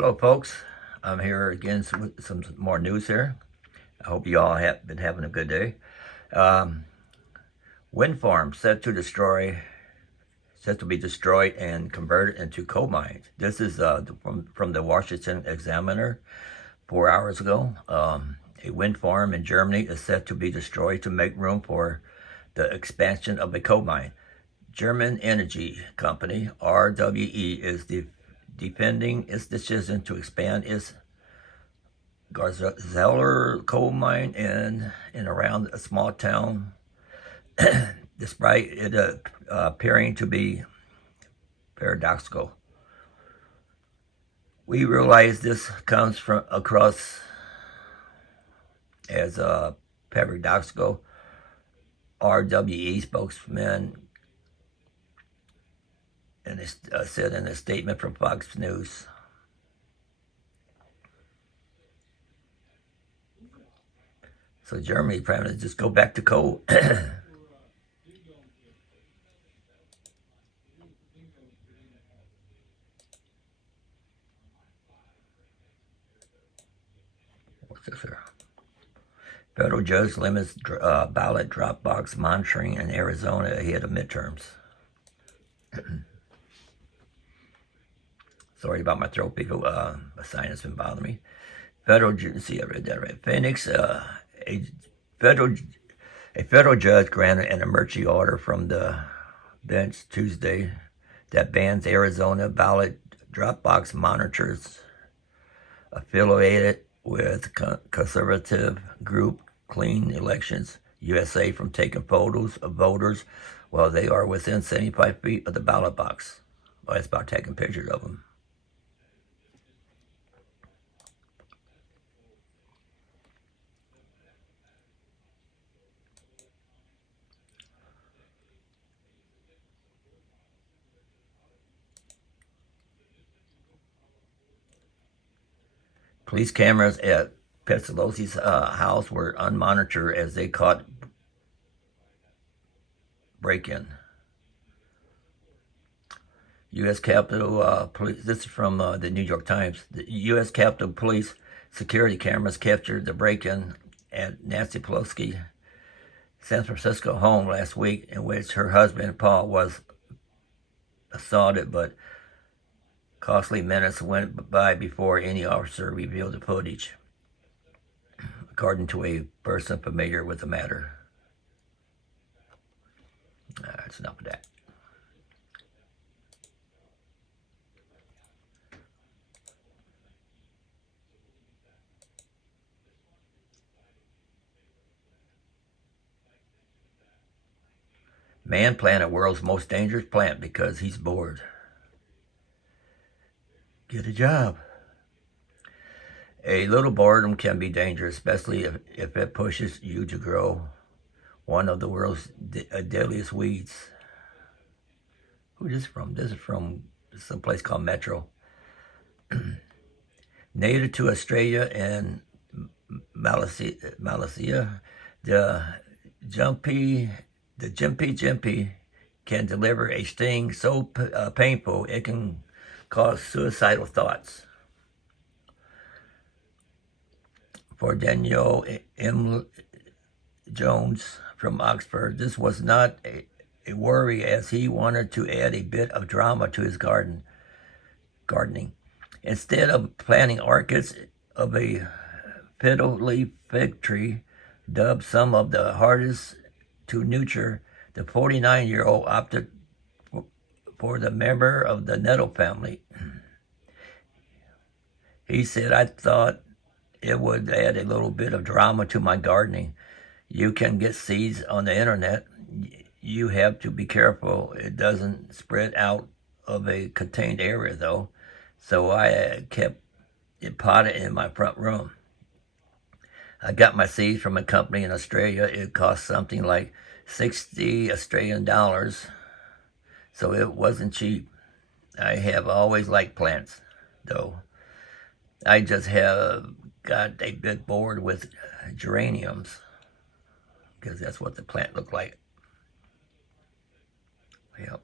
Hello, folks. I'm here again with some more news here. I hope you all have been having a good day. Um, Wind farm set to be destroyed and converted into coal mines. This is from the Washington Examiner 4 hours ago. A wind farm in Germany is set to be destroyed to make room for the expansion of a coal mine. German energy company RWE is defending its decision to expand its Garzeller coal mine in and around a small town, despite it appearing to be paradoxical. We realize this comes from across as paradoxical. RWE spokesman and said in a statement from Fox News. So Germany planning to just go back to coal. What's this here? Federal judge limits ballot drop box monitoring in Arizona ahead of midterms. Sorry about my throat, people. A sinus been bothering me. See, I read that right. Phoenix, a federal judge granted an emergency order from the bench Tuesday that bans Arizona ballot drop box monitors affiliated with conservative group Clean Elections USA from taking photos of voters while they are within 75 feet of the ballot box. Well, it's about taking pictures of them. Police cameras at Pelosi's house were unmonitored as they caught break-in. U.S. Capitol Police, this is from the New York Times. The U.S. Capitol Police security cameras captured the break-in at Nancy Pelosi's San Francisco home last week, in which her husband, Paul, was assaulted, but costly minutes went by before any officer revealed the footage, according to a person familiar with the matter. That's enough of that. Man planted world's most dangerous plant because he's bored. Get a job. A little boredom can be dangerous, especially if it pushes you to grow one of the world's deadliest weeds. Who is this from? This is from some place called Metro. Native to Australia and Malaysia, the Jimpy can deliver a sting so painful it can cause suicidal thoughts. For Daniel M. Jones from Oxford, this was not a worry, as he wanted to add a bit of drama to his gardening. Instead of planting orchids of a fiddle-leaf fig tree, dubbed some of the hardest to nurture, the 49-year-old opted for the member of the nettle family. He said, "I thought it would add a little bit of drama to my gardening. You can get seeds on the internet. You have to be careful it doesn't spread out of a contained area, though. So I kept it potted in my front room. I got my seeds from a company in Australia. It cost something like 60 Australian dollars, so it wasn't cheap. I have always liked plants, though. I just have got a bit bored with geraniums, because that's what the plant looked like." Yep.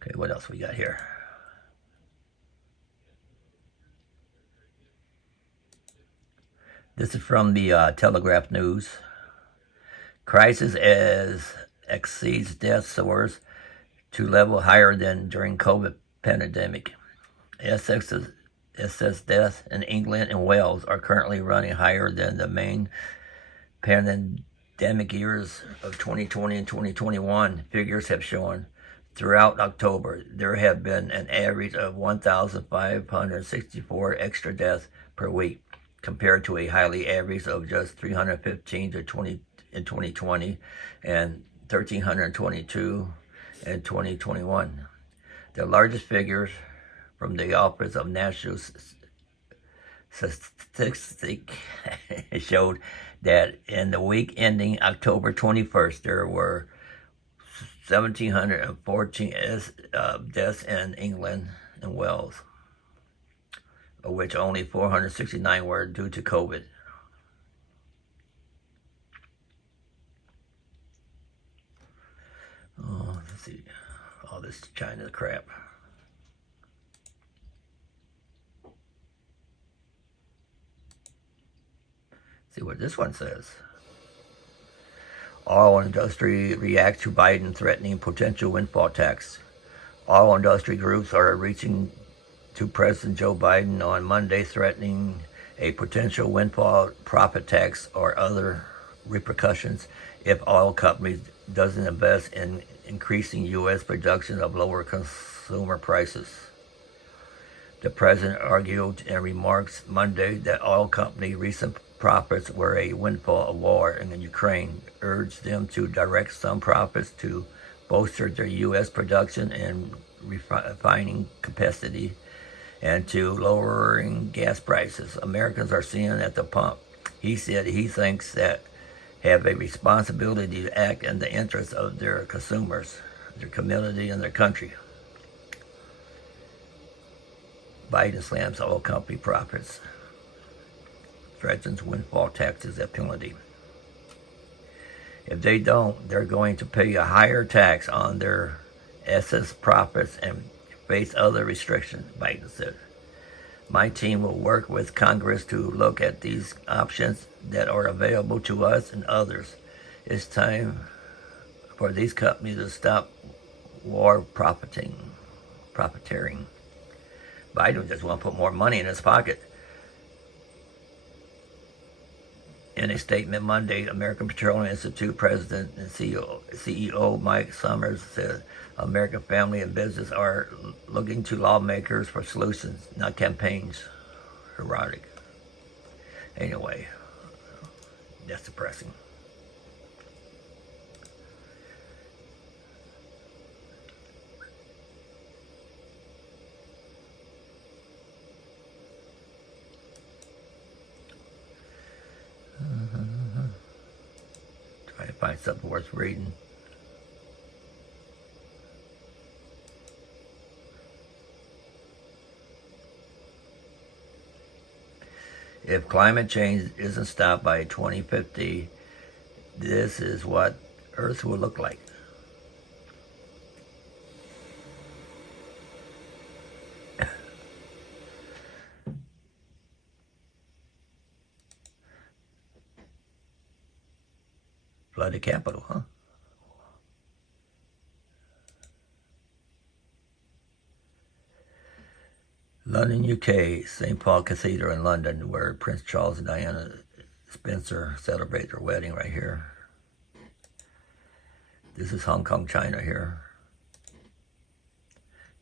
Okay, what else we got here. This is from the Telegraph News. Crisis as exceeds death soars to level higher than during COVID pandemic. Essex deaths in England and Wales are currently running higher than the main pandemic years of 2020 and 2021. Figures have shown throughout October there have been an average of 1,564 extra deaths per week, compared to a highly average of just 315 in 2020 and 1,322 in 2021. The largest figures from the Office of National Statistics showed that in the week ending October 21st, there were 1,714 deaths in England and Wales, of which only 469 were due to COVID. Oh, let's see, all this China crap. See what this one says. Oil industry reacts to Biden threatening potential windfall tax. Oil industry groups are reaching to President Joe Biden on Monday, threatening a potential windfall profit tax or other repercussions if oil companies doesn't invest in increasing U.S. production of lower consumer prices. The president argued in remarks Monday that oil company recent profits were a windfall of war in Ukraine, urged them to direct some profits to bolster their U.S. production and refining capacity and to lowering gas prices Americans are seeing at the pump. He said he thinks that have a responsibility to act in the interest of their consumers, their community, and their country. Biden slams oil company profits, threatens windfall taxes as penalty. If they don't, they're going to pay a higher tax on their excess profits and face other restrictions, Biden said. My team will work with Congress to look at these options that are available to us and others. It's time for these companies to stop war profiteering. Biden just want to put more money in his pocket. In a statement Monday, American Petroleum Institute President and CEO Mike Summers said American family and business are looking to lawmakers for solutions, not campaigns. Erotic. Anyway, that's depressing. Try to find something worth reading. If climate change isn't stopped by 2050, this is what Earth will look like. Flooded capital, huh? London, UK, St. Paul Cathedral in London, where Prince Charles and Diana Spencer celebrate their wedding right here. This is Hong Kong, China here.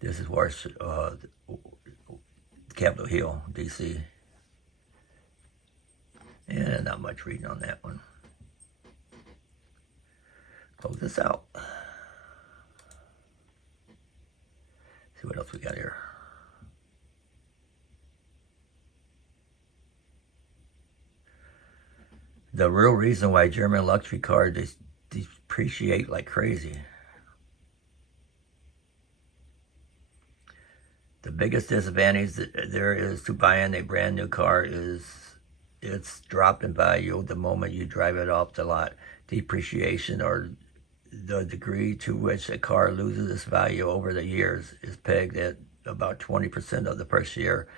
This is where Capitol Hill, D.C. And not much reading on that one. Close this out. See what else we got here. The real reason why German luxury cars depreciate like crazy. The biggest disadvantage that there is to buying a brand new car is its drop in value the moment you drive it off the lot. Depreciation or the degree to which a car loses its value over the years is pegged at about 20% of the first year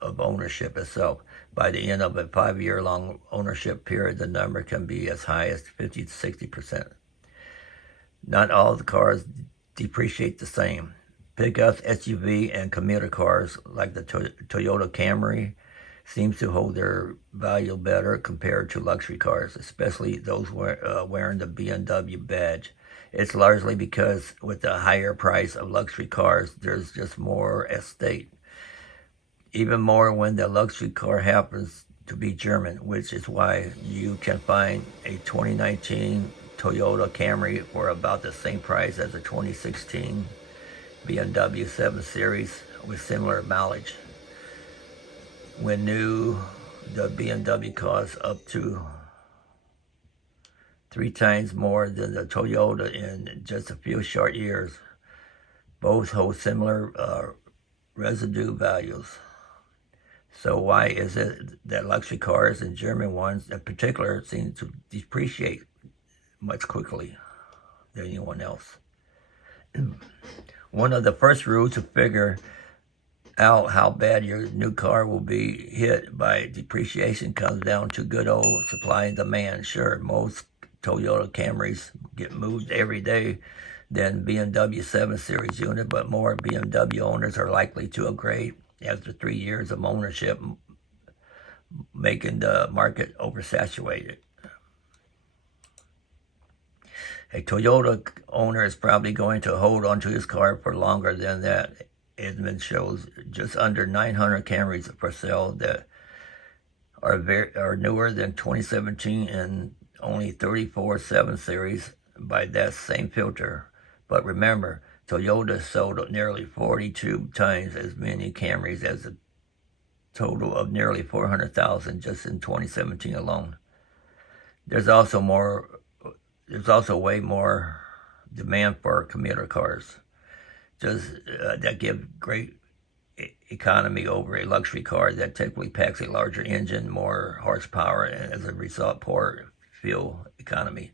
of ownership itself. By the end of a 5-year-long ownership period, the number can be as high as 50 to 60%. Not all the cars depreciate the same. Pickups, SUV, and commuter cars like the Toyota Camry seems to hold their value better compared to luxury cars, especially those wearing the BMW badge. It's largely because with the higher price of luxury cars, there's just more at stake. Even more when the luxury car happens to be German, which is why you can find a 2019 Toyota Camry for about the same price as a 2016 BMW 7 Series with similar mileage. When new, the BMW costs up to 3 times more than the Toyota in just a few short years. Both hold similar residue values. So why is it that luxury cars and German ones in particular seem to depreciate much quickly than anyone else? One of the first rules to figure out how bad your new car will be hit by depreciation comes down to good old supply and demand. Sure, most Toyota Camrys get moved every day than BMW 7 Series unit, but more BMW owners are likely to upgrade after 3 years of ownership, making the market oversaturated. A Toyota owner is probably going to hold onto his car for longer than that. Edmund shows just under 900 Camrys for sale that are newer than 2017 and only 34 7 Series by that same filter. But remember, Toyota sold nearly 42 times as many Camrys as a total of nearly 400,000 just in 2017 alone. There's also way more demand for commuter cars, that give great economy over a luxury car that typically packs a larger engine, more horsepower, and as a result, poor fuel economy.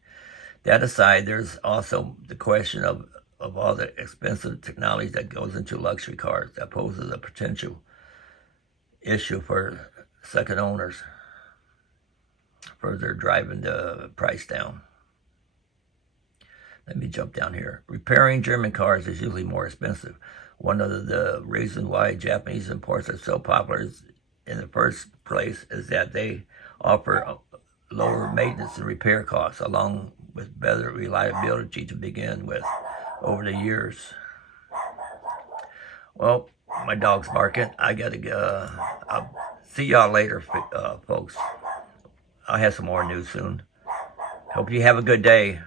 That aside, there's also the question of all the expensive technology that goes into luxury cars that poses a potential issue for second owners, further driving the price down. Let me jump down here. Repairing German cars is usually more expensive. One of the reasons why Japanese imports are so popular in the first place is that they offer lower maintenance and repair costs, along with better reliability to begin with over the years. Well, my dog's barking. I gotta go. I'll see y'all later, folks. I'll have some more news soon. Hope you have a good day.